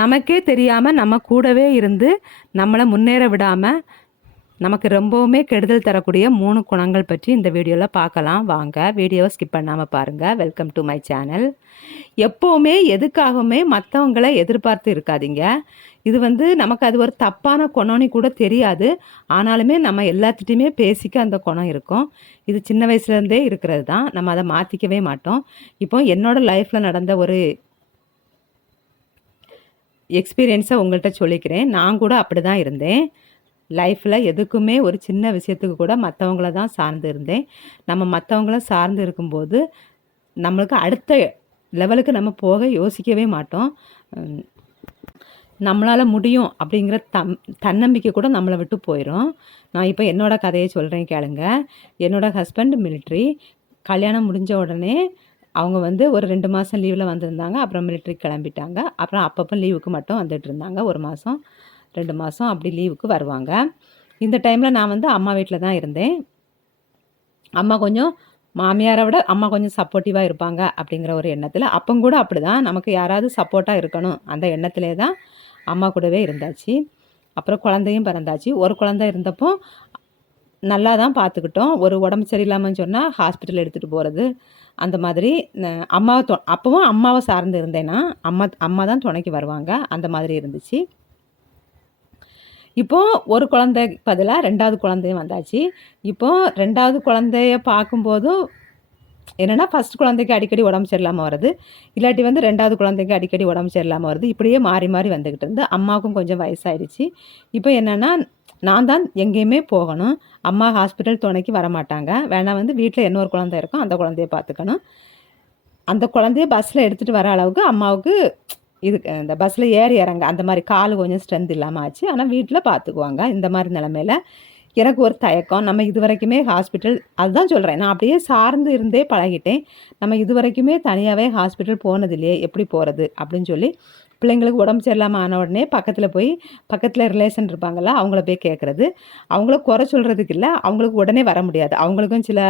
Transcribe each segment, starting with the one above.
நமக்கே தெரியாமல் நம்ம கூடவே இருந்து நம்மளை முன்னேற விடாமல் நமக்கு ரொம்பவுமே கெடுதல் தரக்கூடிய மூணு குணங்கள் பற்றி இந்த வீடியோவில் பார்க்கலாம். வாங்க வீடியோவை ஸ்கிப் பண்ணாமல் பாருங்கள் வெல்கம் டு மை சேனல் எப்போவுமே எதுக்காகவுமே மற்றவங்களை எதிர்பார்த்து இருக்காதீங்க. இது வந்து நமக்கு அது ஒரு தப்பான குணம்னு கூட தெரியாது. ஆனாலுமே நம்ம எல்லாத்துட்டையுமே பேசிக்க அந்த குணம் இருக்கும். இது சின்ன வயசுலேருந்தே இருக்கிறது தான். நம்ம அதை மாற்றிக்கவே மாட்டோம். இப்போ என்னோட லைஃப்பில் நடந்த ஒரு எக்ஸ்பீரியன்ஸை உங்கள்கிட்ட சொல்லிக்கிறேன். நான் கூட அப்படி தான் இருந்தேன். லைஃப்பில் எதுக்குமே ஒரு சின்ன விஷயத்துக்கு கூட மற்றவங்கள தான் சார்ந்து இருந்தேன். நம்ம மற்றவங்கள சார்ந்து இருக்கும்போது நம்மளுக்கு அடுத்த லெவலுக்கு நம்ம போக யோசிக்கவே மாட்டோம். நம்மளால் முடியும் அப்படிங்கிற தம் தன்னம்பிக்கை கூட நம்மளை விட்டு போயிடும் நான் இப்போ என்னோடய கதையை சொல்கிறேன் கேளுங்க. என்னோட ஹஸ்பண்ட் மிலிட்ரி கல்யாணம் முடிஞ்ச உடனே அவங்க வந்து ஒரு ரெண்டு மாதம் லீவில் வந்திருந்தாங்க. அப்புறம் மிலிட்ரி கிளம்பிட்டாங்க. அப்புறம் அப்பப்போ லீவுக்கு மட்டும் வந்துட்டு இருந்தாங்க. ஒரு மாதம் ரெண்டு மாதம் அப்படி லீவுக்கு வருவாங்க. இந்த டைமில் நான் வந்து அம்மா வீட்டில் தான் இருந்தேன். அம்மா கொஞ்சம் மாமியாரை விட அம்மா கொஞ்சம் சப்போர்ட்டிவாக இருப்பாங்க அப்படிங்கிற ஒரு எண்ணத்தில். அப்போ கூட அப்படி தான் நமக்கு யாராவது சப்போர்ட்டாக இருக்கணும். அந்த எண்ணத்திலே தான் அம்மா கூடவே இருந்தாச்சு. அப்புறம் குழந்தையும் பிறந்தாச்சு. ஒரு குழந்தை இருந்தப்போ நல்லா தான் பார்த்துக்கிட்டோம் ஒரு உடம்பு சரியில்லாமல் சொன்னால் ஹாஸ்பிட்டல் எடுத்துகிட்டு போகிறது அந்த மாதிரி அம்மாவை தொ அப்போவும் அம்மாவை சார்ந்து இருந்தேன்னா அம்மா அம்மா தான் துணைக்கு வருவாங்க. அந்த மாதிரி இருந்துச்சு. இப்போது ஒரு குழந்தை பதிலாக ரெண்டாவது குழந்தையும் வந்தாச்சு. இப்போது ரெண்டாவது குழந்தைய பார்க்கும்போதும் என்னென்னா ஃபர்ஸ்ட் குழந்தைக்கு அடிக்கடி உடம்பு சரியில்லாமல் வருது இல்லாட்டி வந்து ரெண்டாவது குழந்தைக்கு அடிக்கடி உடம்பு சரியில்லாமல் வருது இப்படியே மாறி மாறி வந்துக்கிட்டு இருந்து அம்மாவுக்கும் கொஞ்சம் வயசாயிடுச்சு. இப்போ என்னென்னா நான் தான் எங்கேயுமே போகணும். அம்மா ஹாஸ்பிட்டல் துணைக்கு வர மாட்டாங்க வந்து வீட்டில் இன்னொரு குழந்தை இருக்கும். அந்த குழந்தைய பார்த்துக்கணும். அந்த குழந்தைய பஸ்ஸில் எடுத்துகிட்டு வர அளவுக்கு அம்மாவுக்கு இது இந்த பஸ்ஸில் ஏறி இறங்க அந்த மாதிரி கால் கொஞ்சம் ஸ்ட்ரென்த் இல்லாமல் ஆச்சு. ஆனால் வீட்டில் பார்த்துக்குவாங்க. இந்த மாதிரி நிலமையில எனக்கு ஒரு தயக்கம். நம்ம இது வரைக்குமே ஹாஸ்பிட்டல் அதுதான் சொல்கிறேன் நான் அப்படியே சார்ந்து இருந்தே பழகிட்டேன். நம்ம இது வரைக்குமே தனியாகவே ஹாஸ்பிட்டல் போனது இல்லையே எப்படி போகிறது அப்படின்னு சொல்லி பிள்ளைங்களுக்கு உடம்பு சரியில்லாமல் ஆன உடனே பக்கத்தில் போய் பக்கத்தில் ரிலேஷன் இருப்பாங்கள்ல அவங்கள போய் கேட்குறது அவங்கள குறை சொல்கிறதுக்கு இல்லை அவங்களுக்கு உடனே வர முடியாது. அவங்களுக்கும் சில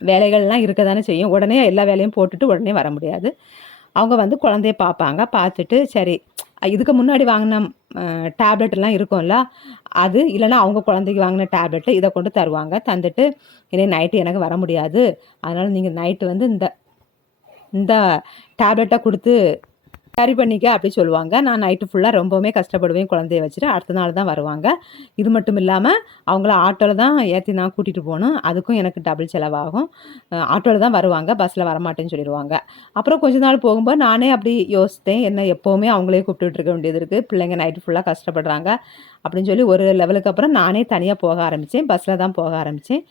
வேலைகள்லாம் இருக்க தானே செய்யும். உடனே எல்லா வேலையும் போட்டுட்டு உடனே வர முடியாது. அவங்க வந்து குழந்தைய பார்ப்பாங்க. பார்த்துட்டு சரி இதுக்கு முன்னாடி வாங்கின டேப்லெட்லாம் இருக்கும்ல அது இல்லைன்னா அவங்க குழந்தைக்கு வாங்கின டேப்லெட்டு இதை கொண்டு தருவாங்க. தந்துட்டு இதே நைட்டு எனக்கு வர முடியாது. அதனால் நீங்கள் நைட்டு வந்து இந்த இந்த டேப்லெட்டை கொடுத்து சரி பண்ணிக்க அப்படி சொல்லுவாங்க. நான் நைட்டு ஃபுல்லாக ரொம்பவுமே கஷ்டப்படுவேன். குழந்தைய வச்சுட்டு அடுத்த நாள் தான் வருவாங்க. இது மட்டும் இல்லாமல் அவங்கள ஆட்டோவில் தான் ஏற்றி நான் கூட்டிகிட்டு போகணும். அதுக்கும் எனக்கு டபுள் செலவாகும். ஆட்டோவில் தான் வருவாங்க. பஸ்ஸில் வரமாட்டேன்னு சொல்லிடுவாங்க. அப்புறம் கொஞ்ச நாள் போகும்போது நானே அப்படி யோசித்தேன். என்ன எப்போவுமே அவங்களே கூப்பிட்டுட்டு இருக்க வேண்டியது இருக்குது பிள்ளைங்க நைட்டு ஃபுல்லாக கஷ்டப்படுறாங்க. அப்படின்னு சொல்லி ஒரு லெவலுக்கு அப்புறம் நானே தனியாக போக ஆரம்பித்தேன். பஸ்ஸில் தான் போக ஆரம்பித்தேன்.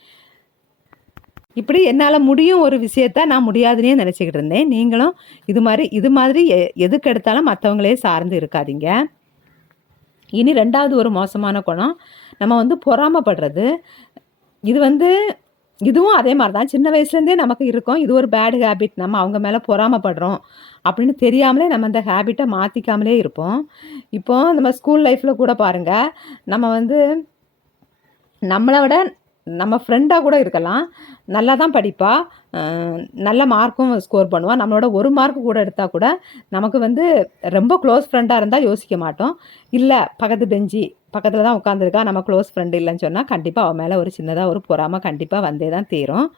இப்படி என்னால் முடியும் ஒரு விஷயத்த நான் முடியாதுன்னே நினச்சிக்கிட்டு இருந்தேன். நீங்களும் இது மாதிரி இது மாதிரி எ- எதுக்கு எடுத்தாலும் மற்றவங்களே சார்ந்து இருக்காதீங்க. இனி ரெண்டாவது ஒரு மோசமான குணம் நம்ம வந்து பொறாமைப்படுறது. இது வந்து இதுவும் அதே மாதிரி தான் சின்ன வயசுலேருந்தே நமக்கு இருக்கும். இது ஒரு பேட் ஹேபிட் நம்ம அவங்க மேலே பொறாமைப்படுறோம் அப்படின்னு தெரியாமலே நம்ம அந்த ஹேபிட்டை மாற்றிக்காமலே இருப்போம். இப்போது நம்ம ஸ்கூல் லைஃப்பில் கூட பாருங்கள் நம்ம வந்து நம்மளை விட நம்ம ஃப்ரெண்டாக கூட இருக்கலாம். நல்லா தான் படிப்பாள் நல்ல மார்க்கும் ஸ்கோர் பண்ணுவாள் நம்மளோட ஒரு மார்க் கூட எடுத்தால் கூட நமக்கு வந்து ரொம்ப க்ளோஸ் ஃப்ரெண்டாக இருந்தால் யோசிக்க மாட்டோம். இல்லை பக்கத்து பெஞ்சி பக்கத்தில் தான் உட்காந்துருக்கா நம்ம க்ளோஸ் ஃப்ரெண்டு இல்லைன்னு சொன்னால் கண்டிப்பாக அவன் மேலே ஒரு சின்னதாக ஒரு பொறாமல் கண்டிப்பாக வந்தே தான் தீரும்.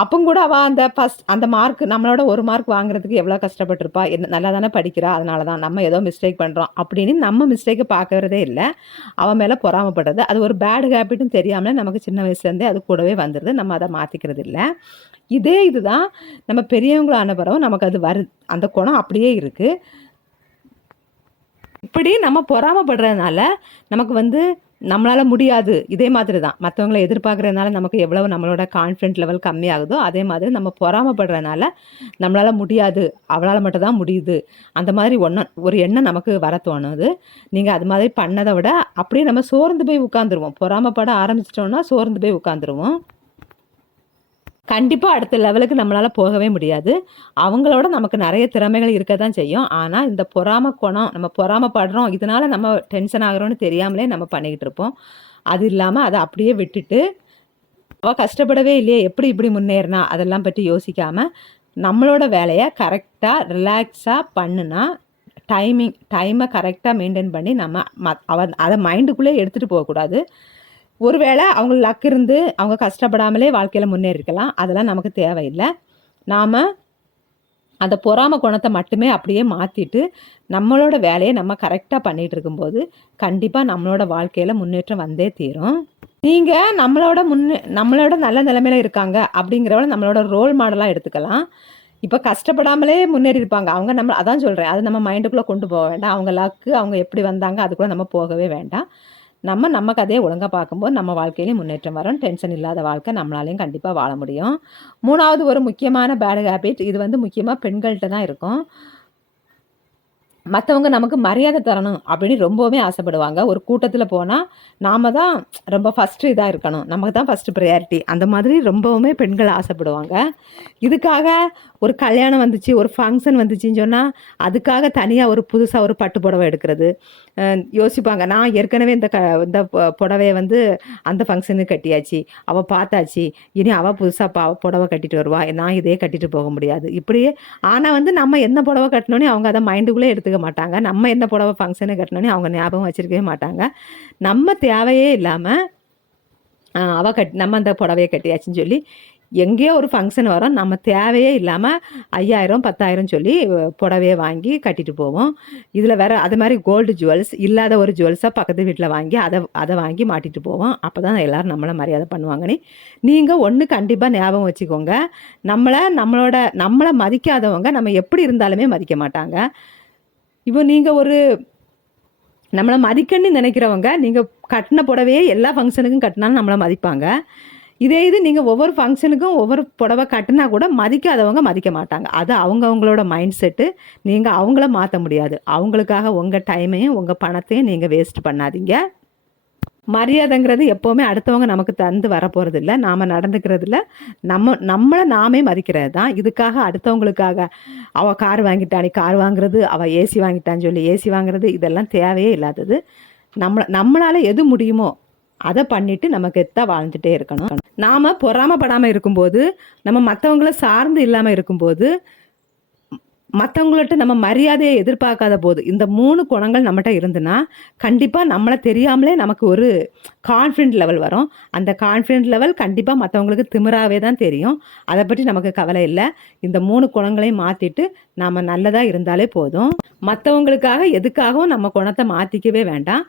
அப்போ கூட அவள் அந்த ஃபஸ்ட் அந்த மார்க் நம்மளோட ஒரு மார்க் வாங்குறதுக்கு எவ்வளோ கஷ்டப்பட்டிருப்பா? என்ன நல்லா தானே படிக்கிறா? அதனால தான் நம்ம ஏதோ மிஸ்டேக் பண்ணுறோம் அப்படின்னு நம்ம மிஸ்டேக்கை பார்க்கறதே இல்லை. அவன் மேலே பொறாமப்படுறது. அது ஒரு பேட் ஹேபிட்னு தெரியாமலே நமக்கு சின்ன வயசுலேருந்தே அது கூடவே வந்துடுது நம்ம அதை மாற்றிக்கிறது இல்லை. இதே இதுதான். நம்ம பெரியவங்களான பிறகு நமக்கு அது வரு அந்த குணம் அப்படியே இருக்குது இப்படி நம்ம பொறாமப்படுறதுனால நமக்கு வந்து நம்மளால் முடியாது. இதே மாதிரி தான் மற்றவங்கள எதிர்பார்க்குறதுனால நமக்கு எவ்வளவு நம்மளோட கான்ஃபிடென்ட் லெவல் கம்மியாகுதோ அதே மாதிரி நம்ம பொறாமப்படுறதுனால நம்மளால் முடியாது. அவளால் மட்டும் தான் முடியுது. அந்த மாதிரி ஒன்று ஒரு எண்ணம் நமக்கு வர தோணுது. நீங்கள் அது மாதிரி பண்ணதை விட அப்படியே நம்ம சோர்ந்து போய் உட்காந்துருவோம் பொறாமப்பட ஆரம்பிச்சிட்டோம்னா சோர்ந்து போய் உட்காந்துருவோம் கண்டிப்பாக அடுத்த லெவலுக்கு நம்மளால் போகவே முடியாது. அவங்களோட நமக்கு நிறைய திறமைகள் இருக்க தான் செய்யும். ஆனால் இந்த பொறாம குணம் நம்ம பொறாமப்படுறோம் இதனால நம்ம டென்ஷன் ஆகிறோம்னு தெரியாமலே நம்ம பண்ணிக்கிட்டு இருப்போம். அது இல்லாமல் அதை அப்படியே விட்டுட்டு அவள் கஷ்டப்படவே இல்லையே எப்படி இப்படி முன்னேறினா? அதெல்லாம் பற்றி யோசிக்காமல் நம்மளோட வேலையை கரெக்டாக ரிலாக்ஸாக பண்ணுனா டைமிங் டைமை கரெக்டாக மெயின்டைன் பண்ணி நம்ம ம அவ அதை மைண்டுக்குள்ளே எடுத்துகிட்டு போகக்கூடாது. ஒருவேளை அவங்க லக் இருந்து அவங்க கஷ்டப்படாமலே வாழ்க்கையில் முன்னேறிக்கலாம் அதெல்லாம் நமக்கு தேவையில்லை. நாம் அந்த பொறாம குணத்தை மட்டுமே அப்படியே மாற்றிட்டு நம்மளோட வேலையை நம்ம கரெக்டாக பண்ணிகிட்டு இருக்கும்போது கண்டிப்பாக நம்மளோட வாழ்க்கையில் முன்னேற்றம் வந்தே தீரும். நீங்கள் நம்மளோட முன்னே நம்மளோட நல்ல நிலைமையில் இருக்காங்க அப்படிங்கிறவள நம்மளோட ரோல் மாடலாக எடுத்துக்கலாம். இப்போ கஷ்டப்படாமலே முன்னேறி இருப்பாங்க அவங்க நம்ம அதான் சொல்கிறேன் அது நம்ம மைண்டுக்குள்ளே கொண்டு போக வேண்டாம். அவங்க லக்கு அவங்க எப்படி வந்தாங்க அதுக்குள்ளே நம்ம போகவே வேண்டாம். நம்ம நம்ம கதையை ஒழுங்காக பார்க்கும்போது நம்ம வாழ்க்கையிலையும் முன்னேற்றம் வரும். டென்ஷன் இல்லாத வாழ்க்கை நம்மளாலையும் கண்டிப்பாக வாழ முடியும். மூணாவது ஒரு முக்கியமான பேட் ஹேபிட் இது வந்து முக்கியமாக பெண்கள்கிட்ட தான் இருக்கும். மற்றவங்க நமக்கு மரியாதை தரணும் அப்படின்னு ரொம்பவே ஆசைப்படுவாங்க. ஒரு கூட்டத்தில் போனால் நாம தான் ரொம்ப ஃபஸ்ட்டு இதாக இருக்கணும். நமக்கு தான் ஃபஸ்ட்டு ப்ரையாரிட்டி அந்த மாதிரி ரொம்பவுமே பெண்கள் ஆசைப்படுவாங்க. இதுக்காக ஒரு கல்யாணம் வந்துச்சு ஒரு ஃபங்க்ஷன் வந்துச்சுன்னு சொன்னால் அதுக்காக தனியாக ஒரு புதுசாக ஒரு பட்டு புடவை எடுக்கிறது. யோசிப்பாங்க. நான் ஏற்கனவே இந்த க இந்த புடவையை புடவைய வந்து அந்த ஃபங்க்ஷனுக்கு கட்டியாச்சு. அவள் பார்த்தாச்சு. இனி அவள் புதுசாக பா புடவை கட்டிட்டு வருவா. நான் இதே கட்டிட்டு போக முடியாது. இப்படியே ஆனால் வந்து நம்ம என்ன புடவை கட்டினோன்னே அவங்க அதை மைண்டுக்குள்ளே எடுத்துக்க மாட்டாங்க. நம்ம என்ன புடவை ஃபங்க்ஷனு கட்டினோன்னே அவங்க ஞாபகம் வச்சிருக்கவே மாட்டாங்க. நம்ம தேவையே இல்லாமல் அவள் கட் நம்ம அந்த புடவையை கட்டியாச்சுன்னு சொல்லி எங்கேயோ ஒரு ஃபங்க்ஷன் வரும். நம்ம தேவையே இல்லாமல் ஐயாயிரம் பத்தாயிரம் சொல்லி புடவையை வாங்கி கட்டிட்டு போவோம். இதில் வேற அது மாதிரி கோல்டு ஜுவல்ஸ் இல்லாத ஒரு ஜுவல்ஸாக பக்கத்து வீட்டில் வாங்கி அதை அதை வாங்கி மாட்டிட்டு போவோம். அப்போ தான் எல்லோரும் நம்மளை மரியாதை பண்ணுவாங்கன்னு நீங்கள் ஒன்று கண்டிப்பாக ஞாபகம் வச்சுக்கோங்க. நம்மளை நம்மளோட நம்மளை மதிக்காதவங்க நம்ம எப்படி இருந்தாலுமே மதிக்க மாட்டாங்க. இப்போ நீங்கள் ஒரு நம்மளை மதிக்கணும்னு நினைக்கிறவங்க நீங்கள் கட்டின புடவையே எல்லா ஃபங்க்ஷனுக்கும் கட்டினாலும் நம்மளை மதிப்பாங்க. இதே இது நீங்கள் ஒவ்வொரு ஃபங்க்ஷனுக்கும் ஒவ்வொரு புடவை கட்டினா கூட மதிக்காதவங்க மதிக்க மாட்டாங்க. அது அவங்கவங்களோட மைண்ட் செட்டு நீங்கள் அவங்கள மாற்ற முடியாது. அவங்களுக்காக உங்கள் டைமையும் உங்கள் பணத்தையும் நீங்கள் வேஸ்ட் பண்ணாதீங்க. மரியாதைங்கிறது எப்போவுமே அடுத்தவங்க நமக்கு தந்து வரப்போகிறது இல்லை நாம் நடந்துக்கிறதுல நம்ம நம்மளை நாமே மதிக்கிறது தான் இதுக்காக அடுத்தவங்களுக்காக அவள் கார் வாங்கிட்டானி நீ கார் வாங்குறது அவள் ஏசி வாங்கிட்டான்னு சொல்லி ஏசி வாங்குறது இதெல்லாம் தேவையே இல்லாதது. நம்ம நம்மளால் எது முடியுமோ அதை பண்ணிட்டு நமக்கு எத்தா வாழ்ந்துட்டே இருக்கணும். நாம் பொறாமப்படாமல் இருக்கும்போது நம்ம மற்றவங்கள சார்ந்து இல்லாமல் இருக்கும்போது மற்றவங்கள்ட்ட நம்ம மரியாதையை எதிர்பார்க்காத போது இந்த மூணு குணங்கள் நம்மகிட்ட இருந்துன்னா கண்டிப்பாக நம்மளை தெரியாமலே நமக்கு ஒரு கான்ஃபிடென்ட் லெவல் வரும். அந்த கான்ஃபிடென்ட் லெவல் கண்டிப்பாக மற்றவங்களுக்கு திமிராகவே தான் தெரியும். அதை பற்றி நமக்கு கவலை இல்லை. இந்த மூணு குணங்களையும் மாற்றிட்டு நாம் நல்லதாக இருந்தாலே போதும். மற்றவங்களுக்காக எதுக்காகவும் நம்ம குணத்தை மாற்றிக்கவே வேண்டாம்.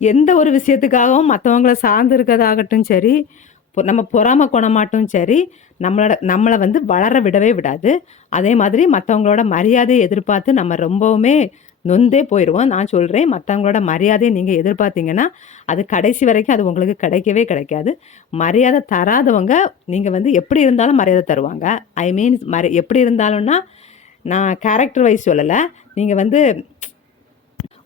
எந்த ஒரு விஷயத்துக்காகவும் மற்றவங்கள சார்ந்து இருக்கிறதாகட்டும் சரி பொ- நம்ம பொறாம குணமாட்டும் சரி நம்மளோட நம்மளை வந்து வளர விடவே விடாது. அதே மாதிரி மற்றவங்களோட மரியாதையை எதிர்பார்த்து நம்ம ரொம்பவுமே நொந்தே போயிடுவோம் நான் சொல்கிறேன் மற்றவங்களோட மரியாதையை நீங்கள் எதிர்பார்த்தீங்கன்னா அது கடைசி வரைக்கும் அது உங்களுக்கு கிடைக்கவே கிடைக்காது. மரியாதை தராதவங்க நீங்கள் வந்து எப்படி இருந்தாலும் மரியாதை தருவாங்க. ஐ மீன்ஸ் மரி எப்படி இருந்தாலும்னா நான் கேரக்டர் வைஸ் சொல்லலை. நீங்கள் வந்து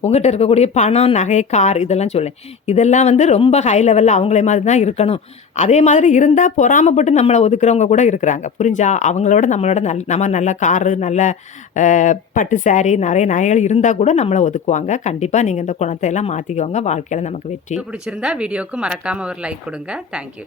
உங்கள்கிட்ட இருக்கக்கூடிய பணம் நகை கார் இதெல்லாம் சொல்லேன் இதெல்லாம் வந்து ரொம்ப ஹை லெவலில் அவங்களே மாதிரி தான் இருக்கணும். அதே மாதிரி இருந்தால் பொறாமப்பட்டு நம்மளை ஒதுக்குறவங்க கூட இருக்கிறாங்க. புரிஞ்சா? அவங்களோட நம்மளோட நல் நம்ம நல்ல காரு நல்ல பட்டு சாரி நிறைய நகைகள் இருந்தால் கூட நம்மளை ஒதுக்குவாங்க. கண்டிப்பாக நீங்கள் இந்த குணத்தை எல்லாம் மாற்றிக்கோங்க வாழ்க்கையில் நமக்கு வெற்றி. பிடிச்சிருந்தா வீடியோவுக்கு மறக்காமல் ஒரு லைக் கொடுங்க. தேங்க்யூ